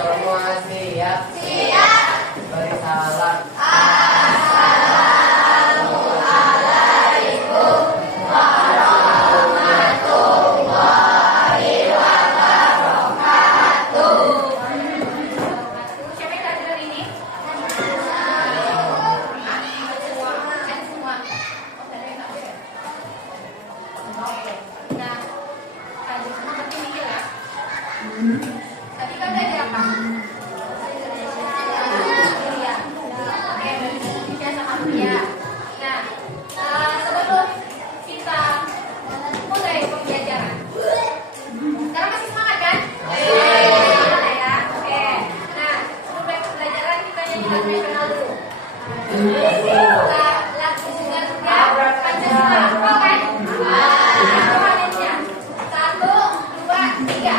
Semua siap? Siap. Beri salam. Tadi kan belajar apa? Ya. Oke, biasa kamu ya. Nah, sebelum kita mulai pembelajaran, sekarang masih semangat kan? Semangat ya. Oke. Nah, sebelum mulai pembelajaran kita nyanyi lagu nasional dulu. Lagu Garuda Pancasila. Oh kan? Satu, dua, tiga.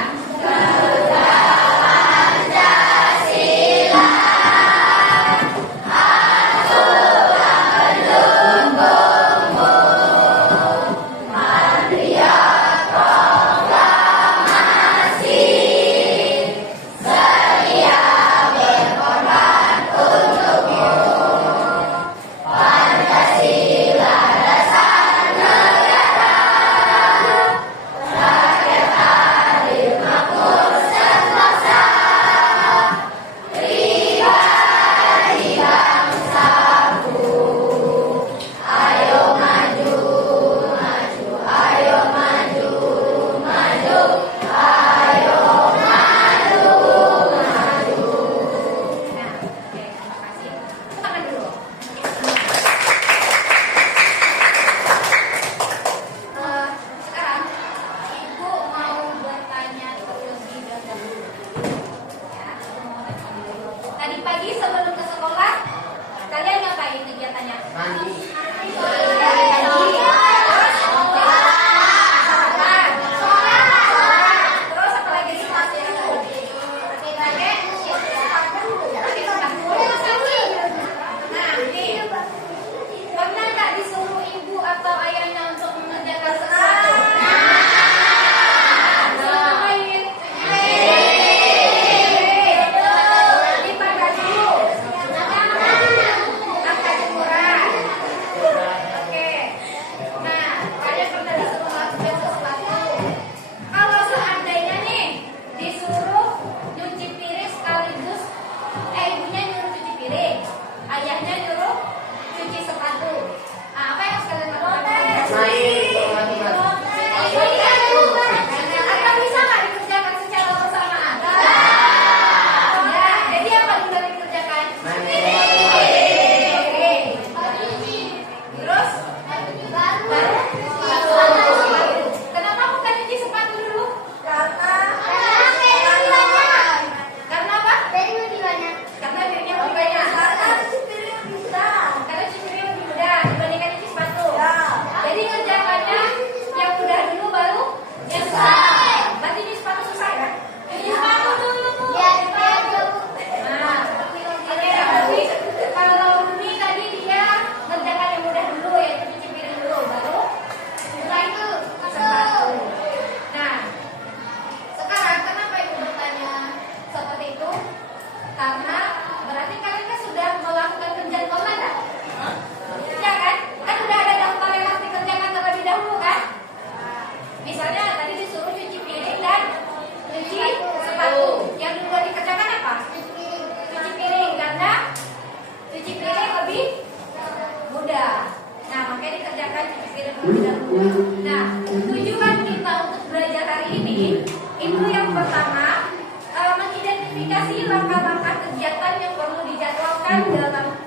Nah, tujuan kita untuk belajar hari ini itu yang pertama mengidentifikasi langkah-langkah kegiatan yang perlu dijadwalkan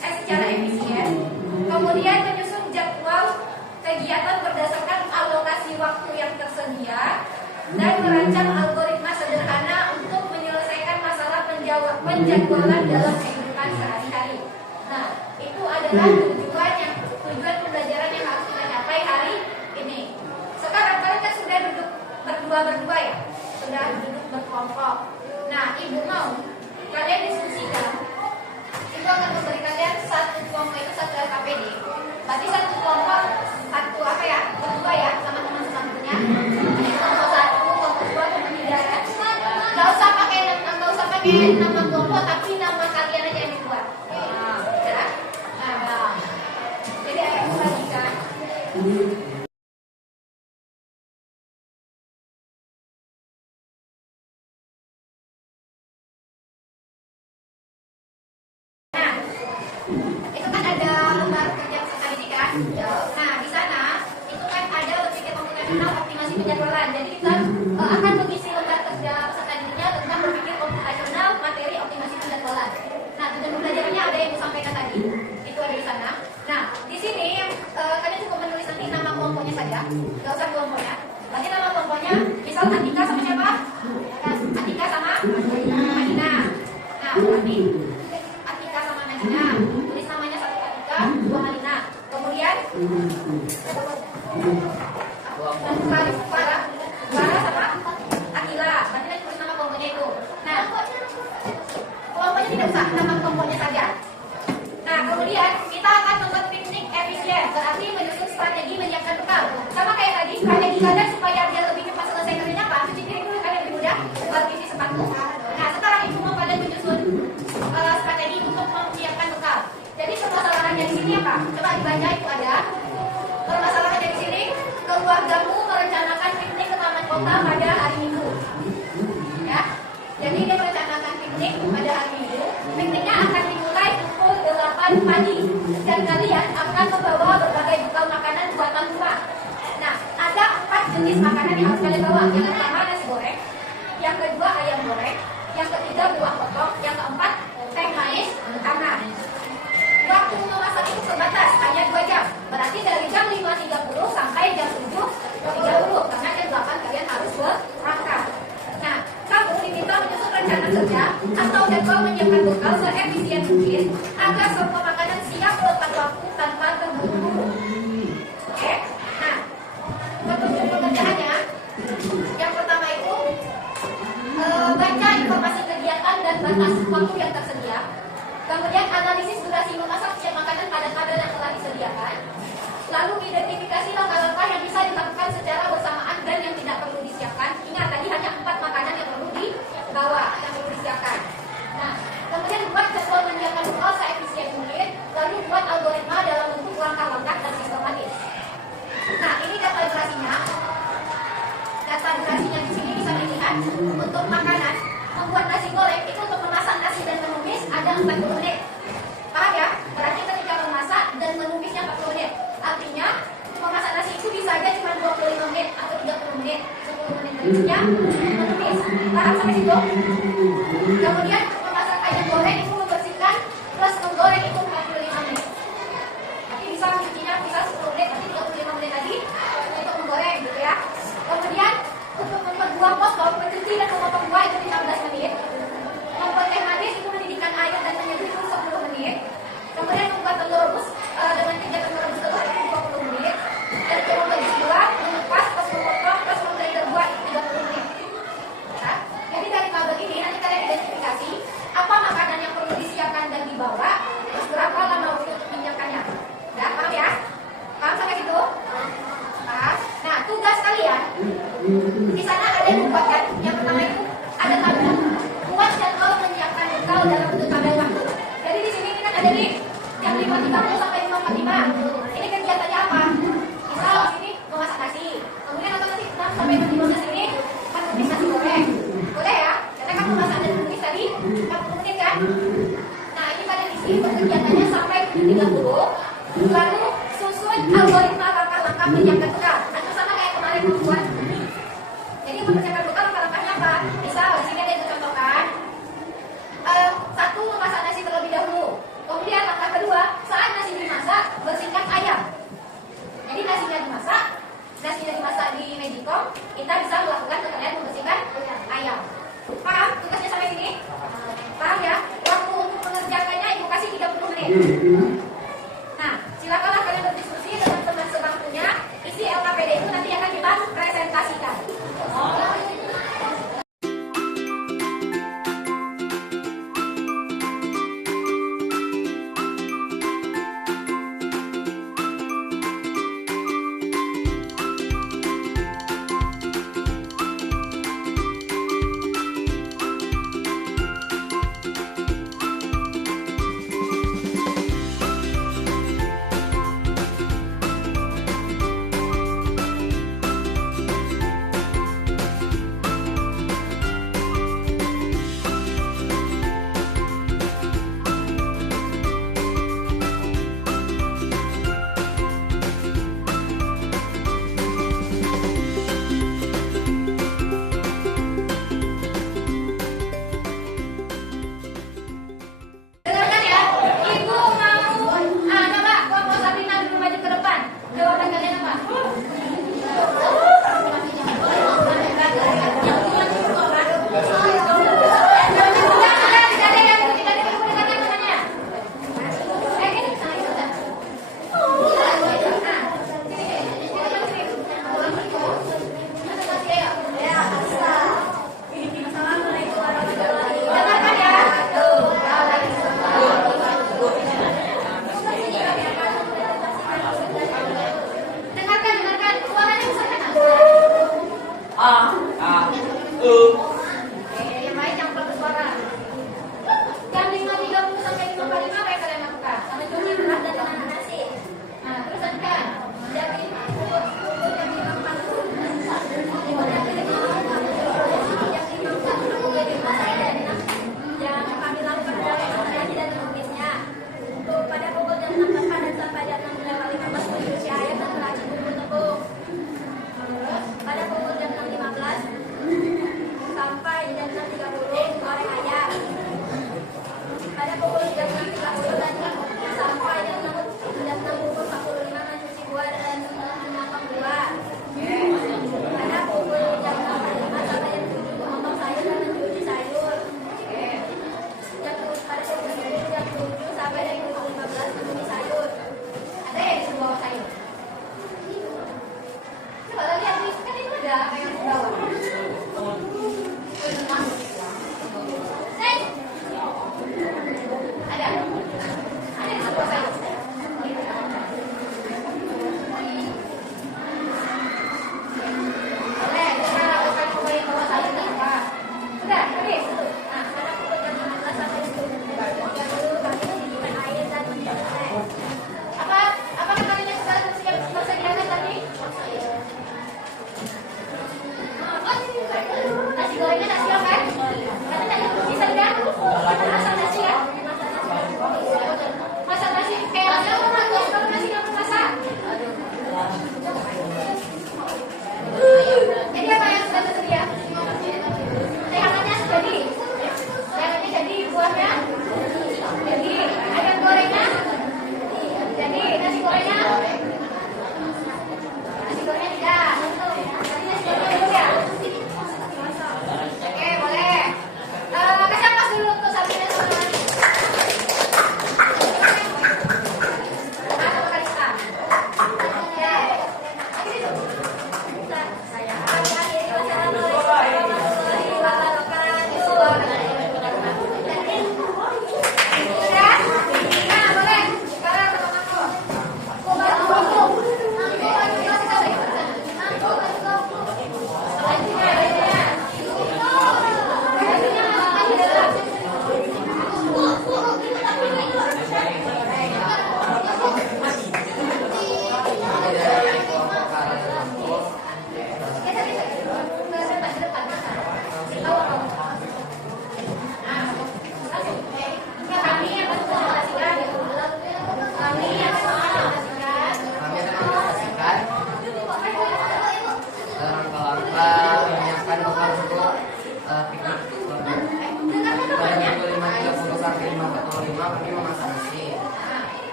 secara efisien. Kemudian menyusun jadwal kegiatan berdasarkan alokasi waktu yang tersedia dan merancang algoritma sederhana untuk menyelesaikan masalah penjadwalan dalam kehidupan sehari-hari. Nah, itu adalah tujuan pembelajaran yang harus kita capai hari ini. Sekarang kalian kan sudah duduk berdua ya, sudah duduk berkelompok. Nah, ibu mau kalian diskusikan. Ibu akan memberi kalian satu kelompok itu satu LKPD. Berarti satu kelompok satu apa ya? Berdua ya sama teman-temannya. Kelompok satu, kelompok dua, kelompok tiga. Nggak usah pakai pakai nama kelompok tapi nama kalian aja yang dibuat. Ya. Nah, jadi ayo perhatikan. Nah, itu kan ada lembar kerja peserta didik kan? Nah, di sana itu kan ada berpikir komputasional optimasi penjadwalan. Jadi kita akan mengisi lembar kerja peserta didiknya tentang berpikir komputasional materi optimasi penjadwalan. Nah, tujuan pembelajarannya ada yang disampaikan tadi, itu ada di sana. Nah, di sini kalian cukup menulis nanti nama kelompoknya saja, nggak usah kelompoknya. Berarti nama kelompoknya, misal Atika sama siapa? Atika sama Madina. Nah, berarti Atika sama Madina, tulis namanya satu Atika, dua Madina. Kemudian Farah sama Akila, berarti nanti tulis nama kelompoknya itu. Nah, kelompoknya tidak usah, nama kelompoknya saja. Nah, kemudian kita akan membuat piknik efisien, berarti menyusun strategi menyiapkan bekal. Sama kayak tadi, strategi kalian supaya dia lebih cepat selesai kerjanya apa? Cuci piring dulu kan lebih mudah, buat cuci sepatu. Nah, sekarang itu mau kalian menyusun strategi untuk menyiapkan bekal. Jadi permasalahannya di sini apa? Coba dibaca, itu ada permasalahannya di sini. Keluargamu merencanakan piknik ke taman kota pada hari Minggu. Ya, jadi dia merencanakan piknik pada hari Minggu. Pikniknya akan dimulai pukul 8 pagi dan kalian akan membawa berbagai bekal makanan buatan rumah. Nah, ada 4 jenis makanan yang harus kalian bawa. Yang pertama nasi goreng, yang kedua ayam goreng, yang ketiga buah potong, yang keempat teh manis hangat. Waktu memasak itu terbatas, hanya 2 jam. Berarti dari jam 5.30 sampai jam 7.30, karena jam 8 kalian harus berangkat. Nah, kamu diminta menyusun rencana kerja atau jadwal menyiapkan bekal seefisien mungkin agar semua makanan siap tepat waktu tanpa terburu-buru. Oke? Nah, petunjuk pekerjaannya yang pertama itu baca informasi kegiatan dan batas waktu yang tersedia. Kemudian analisis durasi memasak setiap makanan pada yang telah disediakan. Lalu identifikasi langkah-langkah yang bisa dilakukan secara bersamaan dan yang tidak perlu disiapkan. Ingat tadi hanya 4 makanan yang perlu dibawa, yang perlu disiapkan. Nah, kemudian buat jadwal menyiapkan bekal seefisien mungkin. Lalu buat algoritma dalam bentuk langkah-langkah dan sistematis. Nah, ini data durasinya. Data durasinya di sini bisa dilihat untuk makanan. Membuat nasi goreng itu untuk memasak nasi dan menumis ada 40 menit. Paham ya? Berarti ketika memasak dan menumisnya 40 menit. Artinya memasak nasi itu bisa aja cuma 25 menit atau 30 menit. 10 menit berikutnya menumis. Paham sampai situ? Kemudian memasak ayam goreng itu membersihkan plus menggoreng itu 45 menit. Tapi bisa mencucinya bisa 10 menit, nanti 35 menit lagi untuk menggoreng gitu ya. Kemudian untuk membuat buah potong, mencuci dan memotong buah itu 15 menit. Membuat teh manis itu mendidihkan air dan menyeduh itu 10 menit. Kemudian membuat telur rebus dengan kegiatan merebus telur itu 20 menit. Dan untuk membagi buah, mengepas, terus memotong, terus memblender buah itu 30 menit. Ya. Jadi dari tabel ini nanti kalian identifikasi apa makanan yang perlu disiapkan dan dibawa, terus berapa lama waktu untuk menyiapkannya. Ya, paham ya? Paham sampai situ? Paham? Nah, tugas kalian di sana ada yang membuat kan? Yang pertama itu ada tabel. Buat jadwal menyiapkan bekal dalam bentuk tabel waktu. Jadi di sini kan ada nih jam 5.30 sampai 5.45. Ini kegiatannya apa? Misal di sini memasak nasi. Kemudian atau nanti 6 sampai 15 ini menumis nasi goreng. Boleh ya? Karena kan memasak dan menumis tadi 40 menit kan? Nah, ini pada di sini kegiatannya sampai 7.30. Lalu susun algoritma langkah-langkah menyiapkan bekal. Atau sama kayak kemarin membuat. Jadi mempersiapkan bekal langkah-langkahnya apa? Misal di sini ada yang contohkan. 1. Memasak nasi terlebih dahulu. Kemudian langkah kedua, saat nasi dimasak, bersihkan ayam. Jadi nasinya dimasak di Magicom, kita bisa melakukan pekerjaan membersihkan ayam. Paham? Tugasnya sampai sini? Paham ya? Waktu untuk mengerjakannya ibu kasih 30 menit. Nah, silakanlah kalian berdiskusi dengan teman sebangkunya. Isi LKPD itu nanti akan kita presentasikan.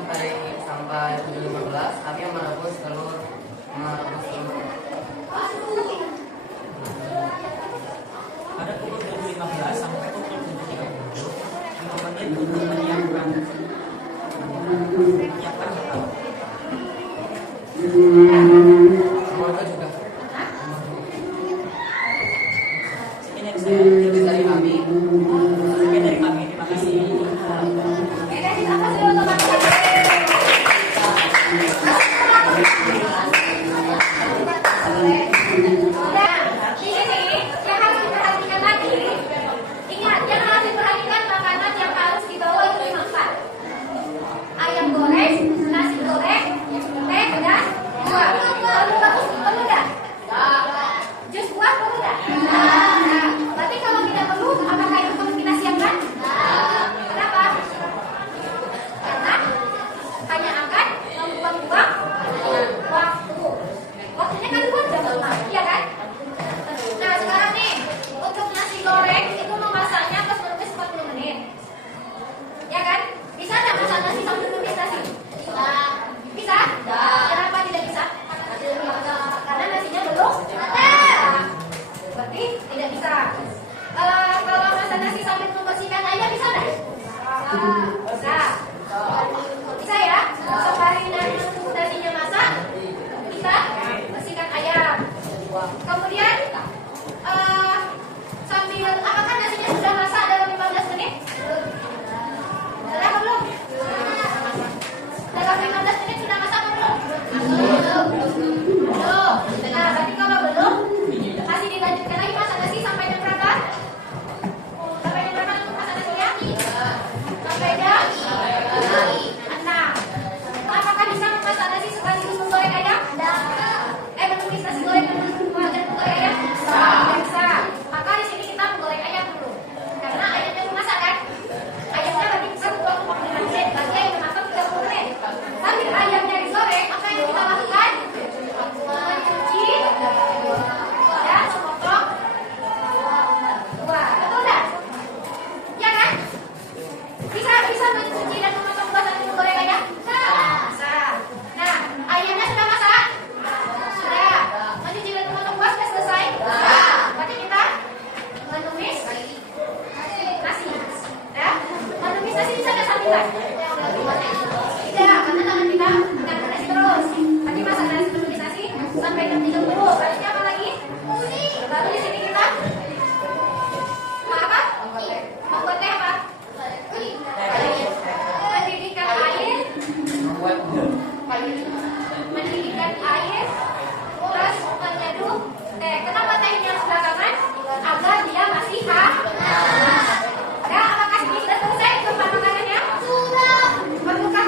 sampai 7.15 kami merebus telur. Pada pukul 7.15 sampai pukul 7.30 5 menit untuk menyiapkan bekal. Keluarga juga. Sekian dari saya. Itu dari kami. Sekian dari kami. Terima kasih. Oke, kasih apa sih teman-teman? Nah, di sini yang harus diperhatikan lagi, ingat yang harus diperhatikan makanan yang harus dibawa itu cuma 4. Ayam goreng, nasi goreng, teh dan buah. Perlu bagus, perlu enggak? Jus buah perlu enggak? Nah, berarti kalau tidak perlu, apakah itu perlu kita siapkan? Kenapa? Karena hanya akan membuang waktu. Waktunya kan 2 jam, iya kan? Nah sekarang nih, untuk nasi goreng itu memasaknya plus minus 40 menit. Ya kan? Bisa nggak masak nasi sambil numis nasi? Bisa? Kenapa tidak bisa? Karena nasinya belum matang. Berarti tidak bisa. Kalau masak nasi sambil membersihkan ayam bisa nggak? Bisa. Bisa ya? Sembari nasinya masak, kita bersihkan ayam. Kemudian sambil apakah nasinya sudah masak dalam 15 menit? Sudah belum? Dalam 15 menit sudah masak belum? Belum. Nah, berarti kalau belum, masih dilanjutkan lagi masak nasi sampai jam berapa? Sampai jam berapa untuk masak nasinya? Sampai jam 6. Apakah bisa memasak nasi sekaligus menggoreng ayam? Menumis nasi goreng dan menggoreng ayam? Tidak bisa. Maka di sini kita menggoreng ayam dulu. Karena ayamnya memasak kan? Ayamnya bagi kita butuh 45 menit, berarti ayam memasak 30 menit. Sambil ayamnya digoreng, apa yang kita lakukan? Mencuci dan memotong buah. Betul nggak? Ya kan? Bisa mencuci dan memotong buah sambil menggoreng ayam? Bisa. Nah, ayamnya sudah masak? Sudah. Mencuci dan memotong buah sudah selesai? Berarti kita menumis nasi. Ya? Menumis nasi bisa nggak sambilan? Tidak, karena tangan kita mengatur nasi terus. Berarti masak nasi menumis nasi sampai jam 30. Berarti apa lagi? Lalu di sini kita apa? Membuat teh apa? Mendidihkan air. Mendidihkan air. Terus menyeduh teh. Kenapa tehnya harus belakangan? Agar dia masih hangat. Nah, apakah ini sudah selesai untuk makanannya? Sudah. Perlukah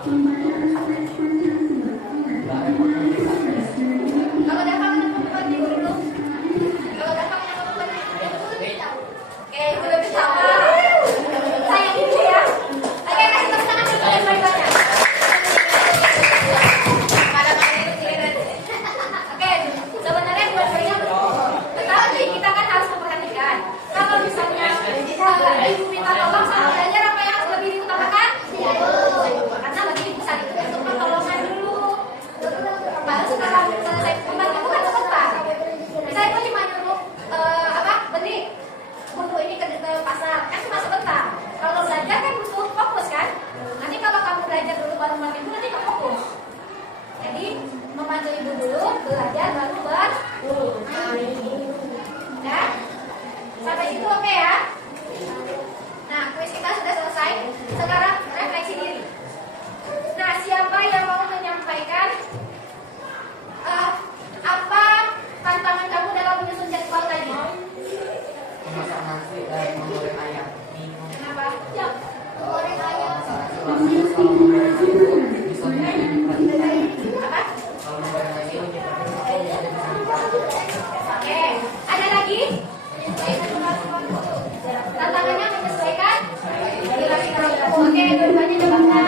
Kalau dapat membuat ibu dulu. Kalau dapat membuat oke, ibu lebih sabar. Sayang ibu ya. Oke, kasih tepuk tangan dulu yang banyak-banyak. Pada mana itu kira-kira. Oke, sebenarnya dua-duanya betul. Tetapi kita kan harus memperhatikan. Kalau misalnya ibu minta tolong sama belajar, apa yang harus lebih diutamakan? Karena bagi ibu saat itu untuk pertolongan dulu. Baru setelah selesai membantu itu kan sebentar. Misalnya ibu cuma nyuruh beli buku ini ke pasar, kan cuma sebentar. Kalau belajar kan butuh fokus kan. Nanti kalau kamu belajar dulu baru membantu ibu, nanti nggak fokus. Jadi membantu ibu dulu, belajar baru ya. Sampai situ oke ya. Nah, kuis kita sudah selesai. Sekarang refleksi diri. Nah, siapa yang mau menyampaikan apa tantangan kamu dalam menyusun jadwal tadi? Memasak nasi dan menggoreng ayam. Kenapa? Ya, goreng ayam. Kalau menggoreng nasi bisa diperhatikan. Apa? Kalau menggoreng nasi Oke, ada lagi? Tantangannya menyesuaikan durasi kamu. Oke, dua-duanya jawab nah.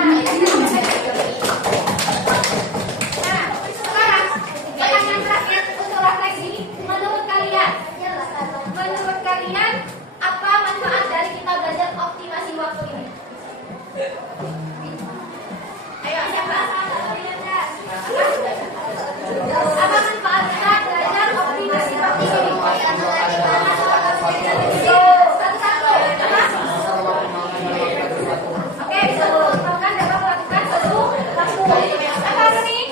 Nah, sekarang pertanyaan terakhir untuk refleksi. Menurut kalian apa manfaat dari kita belajar optimasi waktu ini? Ayo, siapa? Apa manfaat kita belajar optimasi waktu ini? Satu-satu. Oke, bisa melakukan dapat melakukan suatu waktu. Apa nih?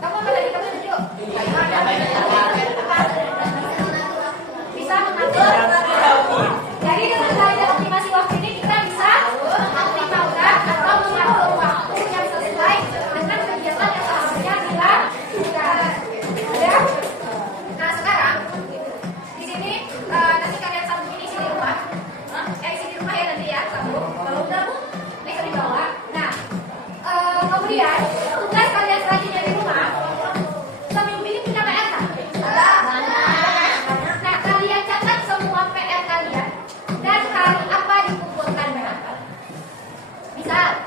Kamu apa tadi? Kamu tunjuk. Bisa mengatur. Jadi dengan belajar optimasi waktu ini kita bisa mengoptimalkan atau mengatur waktu yang sesuai dengan kegiatan yang seharusnya dilakukan. Ya. Nah, sekarang di sini nanti kalian sambungin isi di rumah. Isi di rumah ya nanti ya, sambung. Kalau udah bu, bisa dibawa. Nah, kemudian tugas kalian selanjutnya di rumah. Seminggu ini punya PR kan? Nah, kalian catat semua PR kalian dan hari apa dikumpulkan berapa. Misal